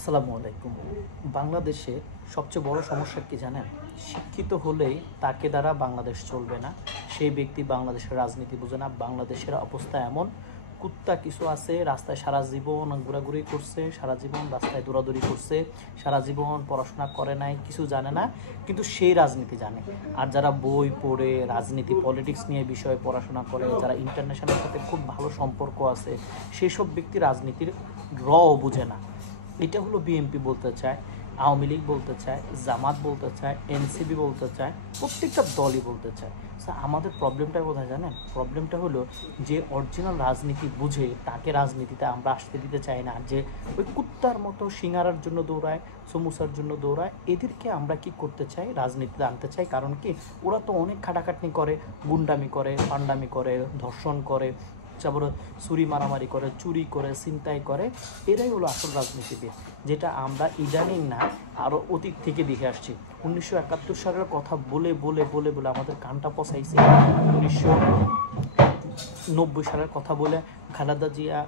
আসসালামু আলাইকুম। বাংলাদেশে সবচেয়ে বড় সমস্যা কি জানেন? শিক্ষিত হলেই তাকে দ্বারা বাংলাদেশ চলবে না। সেই ব্যক্তি বাংলাদেশের রাজনীতি বোঝে না। বাংলাদেশের অবস্থা এমন, কুত্তা কিছু আছে রাস্তায় সারা জীবন ঘোরাঘুরি করছে, সারা জীবন রাস্তায় দৌড়াদৌড়ি করছে, সারা জীবন পড়াশোনা করে নাই, কিছু জানে না, কিন্তু সেই রাজনীতি জানে। আর যারা বই পড়ে রাজনীতি পলিটিক্স নিয়ে বিষয়ে পড়াশোনা করে, যারা ইন্টারন্যাশনাল সাথে খুব ভালো সম্পর্ক আছে, সেই সব ব্যক্তি রাজনীতির বুঝে না। এটা হলো বিএনপি বলতে চায়, আওয়ামী লীগ বলতে চায়, জামাত বলতে চায়, এনসিপি বলতে চায়, প্রত্যেকটা দলই বলতে চায়। আমাদের প্রবলেমটা কোথায় জানেন? প্রবলেমটা হলো যে অরিজিনাল রাজনীতি বুঝে তাকে রাজনীতিতে আমরা আসতে দিতে চাই না। যে ওই কুত্তার মতো সিঙ্গারার জন্য দৌড়ায়, সমুসার জন্য দৌড়ায়, এদেরকে আমরা কি করতে চাই? রাজনীতিতে আনতে চাই। কারণ কি, ওরা তো অনেক খাটাখাটনি করে, গুন্ডামি করে, পান্ডামি করে, ধর্ষণ করে, তারপরে চুরি মারামারি করে, চুরি করে, ছিনতাই করে। এরাই হলো আসল রাজনীতিবিদ, যেটা আমরা ইদানিং না আরও অতীত থেকে দেখে আসছি। 1971 সালের কথা বলে বলে বলে বলে আমাদের কানটা পচাইছে। 1990 সালের কথা বলে খালেদা জিয়া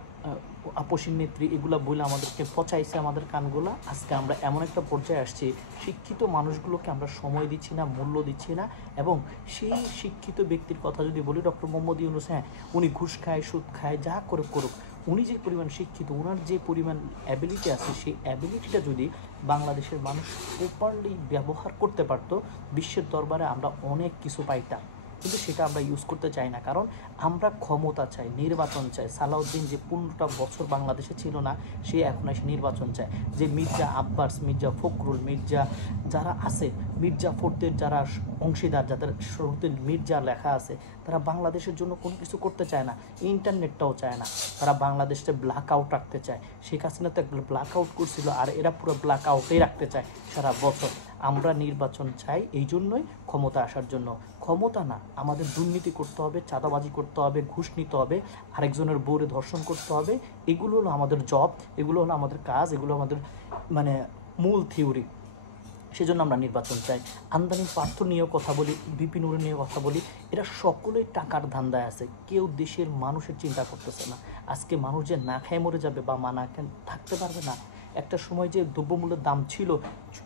আপসীর নেত্রী, এগুলো বলে আমাদেরকে পচাইছে আমাদের কানগুলা। আজকে আমরা এমন একটা পর্যায়ে আসছি, শিক্ষিত মানুষগুলোকে আমরা সময় দিচ্ছি না, মূল্য দিচ্ছি না। এবং সেই শিক্ষিত ব্যক্তির কথা যদি বলি, ডক্টর মোহাম্মদ ইউনূস, হ্যাঁ, উনি ঘুষ খায়, সুদ খায়, যা করে করুক, উনি যে পরিমাণ শিক্ষিত, ওনার যে পরিমাণ অ্যাবিলিটি আছে, সেই অ্যাবিলিটিটা যদি বাংলাদেশের মানুষ প্রপারলি ব্যবহার করতে পারতো, বিশ্বের দরবারে আমরা অনেক কিছু পাইতাম। কিন্তু সেটা আমরা ইউজ করতে চাই না, কারণ আমরা ক্ষমতা চাই, নির্বাচন চাই। সালাউদ্দিন যে 15টা বছর বাংলাদেশে ছিল না, সে এখন এসে নির্বাচন চায়। যে মির্জা আব্বাস, মির্জা ফখরুল, যারা আছে, মির্জাফরদের যারা অংশীদার, যাদের শুরুতে মির্জা লেখা আছে, তারা বাংলাদেশের জন্য কোনো কিছু করতে চায় না, ইন্টারনেটটাও চায় না। তারা বাংলাদেশটা ব্ল্যাক আউট রাখতে চায়। শেখ হাসিনা তো ব্ল্যাক আউট করছিল, আর এরা পুরো ব্ল্যাক আউটেই রাখতে চায় সারা বছর। আমরা নির্বাচন চাই এই জন্যই, ক্ষমতা আসার জন্য। ক্ষমতা না, আমাদের দুর্নীতি করতে হবে, চাঁদাবাজি করতে হবে, ঘুষ নিতে হবে, আরেকজনের বউরে ধর্ষণ করতে হবে। এগুলো হলো আমাদের জব, এগুলো হলো আমাদের কাজ, এগুলো আমাদের মানে মূল থিওরি। সেজন্য আমরা নির্বাচন চাই। আমদানি পার্থ নিয়েও কথা বলি, বিপি নুর নিয়ে কথা বলি, এরা সকলেই টাকার ধান্দায় আছে। কেউ দেশের মানুষের চিন্তা করতেছে না। আজকে মানুষ যে না খেয়ে মরে যাবে বা না খেয়ে থাকতে পারবে না। একটা সময় যে দ্রব্যমূল্যের দাম ছিল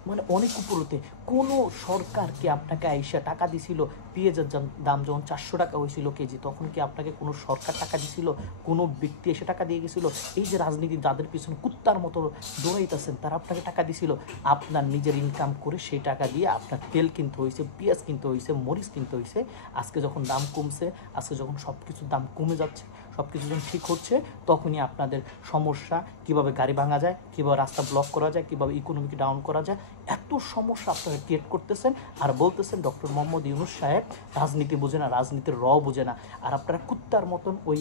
মানে অনেক উপরতে, কোনো সরকারকে আপনাকে আইসা টাকা দিছিল? পেঁয়াজের দাম যখন 400 টাকা হয়েছিল কেজি, তখন কি আপনাকে কোনো সরকার টাকা দিছিল? কোনো ব্যক্তি এসে টাকা দিয়ে গেছিলো? এই যে রাজনীতি যাদের পিছনে কুত্তার মতো দৌড়াইতেছেন, তারা আপনাকে টাকা দিছিল? আপনার নিজের ইনকাম করে সেই টাকা দিয়ে আপনার তেল কিনতে হয়েছে, পেঁয়াজ কিনতে হয়েছে, মরিচ কিনতে হয়েছে। আজকে যখন দাম কমছে, আজকে যখন সব কিছুর দাম কমে যাচ্ছে, সব কিছু যখন ঠিক হচ্ছে, তখনই আপনাদের সমস্যা, কিভাবে গাড়ি ভাঙা যায়, কীভাবে রাস্তা ব্লক করা যায়, কীভাবে ইকোনমিক ডাউন করা যায়, এত সমস্যা আপনারা ক্রিয়েট করতেছেন। আর বলতেছেন ডক্টর মোহাম্মদ ইউনূস সাহেব রাজনীতি বোঝে না, রাজনীতির বোঝে না। আর আপনারা কুত্তার মতন ওই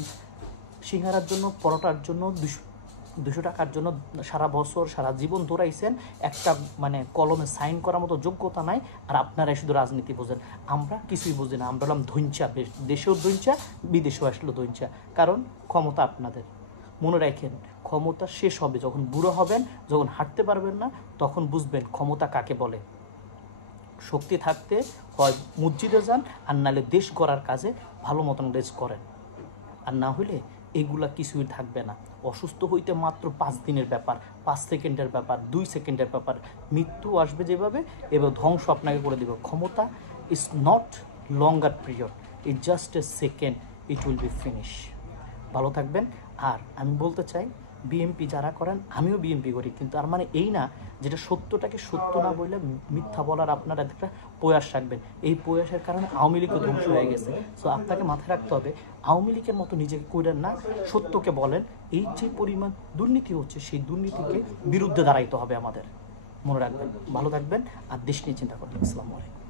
সিঙ্গারার জন্য, পরোটার জন্য, 200 টাকার জন্য সারা বছর সারা জীবন দৌড়াইছেন। একটা মানে কলমে সাইন করার মতো যোগ্যতা নাই। আর আপনারাই শুধু রাজনীতি বোঝেন, আমরা কিছুই বুঝি না। আমরা হলাম ধৈঞ্চা, দেশেও ধৈঞ্চা, বিদেশেও আসলো ধৈঞ্চা। কারণ ক্ষমতা আপনাদের। মনে রাখেন, ক্ষমতা শেষ হবে যখন বুড়ো হবেন, যখন হাঁটতে পারবেন না, তখন বুঝবেন ক্ষমতা কাকে বলে। শক্তি থাকতে হয় মসজিদে যান, আর নাহলে দেশ গড়ার কাজে ভালো মতন রেজ করেন। আর না হলে এগুলা কিছুই থাকবে না। অসুস্থ হইতে মাত্র 5 দিনের ব্যাপার, 5 সেকেন্ডের ব্যাপার, 2 সেকেন্ডের ব্যাপার। মৃত্যু আসবে যেভাবে, এবার ধ্বংস আপনাকে করে দেবে। ক্ষমতা is not longer period, it just a second, it will be finish. ভালো থাকবেন। আর আমি বলতে চাই, বিএমপি যারা করেন, আমিও বিএমপি করি, কিন্তু তার মানে এই না যেটা সত্যটাকে সত্য না বললে মিথ্যা বলার আপনারা একটা প্রয়াস রাখবেন। এই প্রয়াসের কারণে আওয়ামী লীগও ধ্বংস হয়ে গেছে। সো আপনাকে মাথায় রাখতে হবে, আওয়ামী লীগের মতো নিজেকে করেন না, সত্যকে বলেন। এই যে পরিমাণ দুর্নীতি হচ্ছে, সেই দুর্নীতিকে বিরুদ্ধে দাঁড়াইতে হবে আমাদের। মনে রাখবেন। ভালো থাকবেন আর দেশ নিয়ে চিন্তা করবেন। আসসালামু আলাইকুম।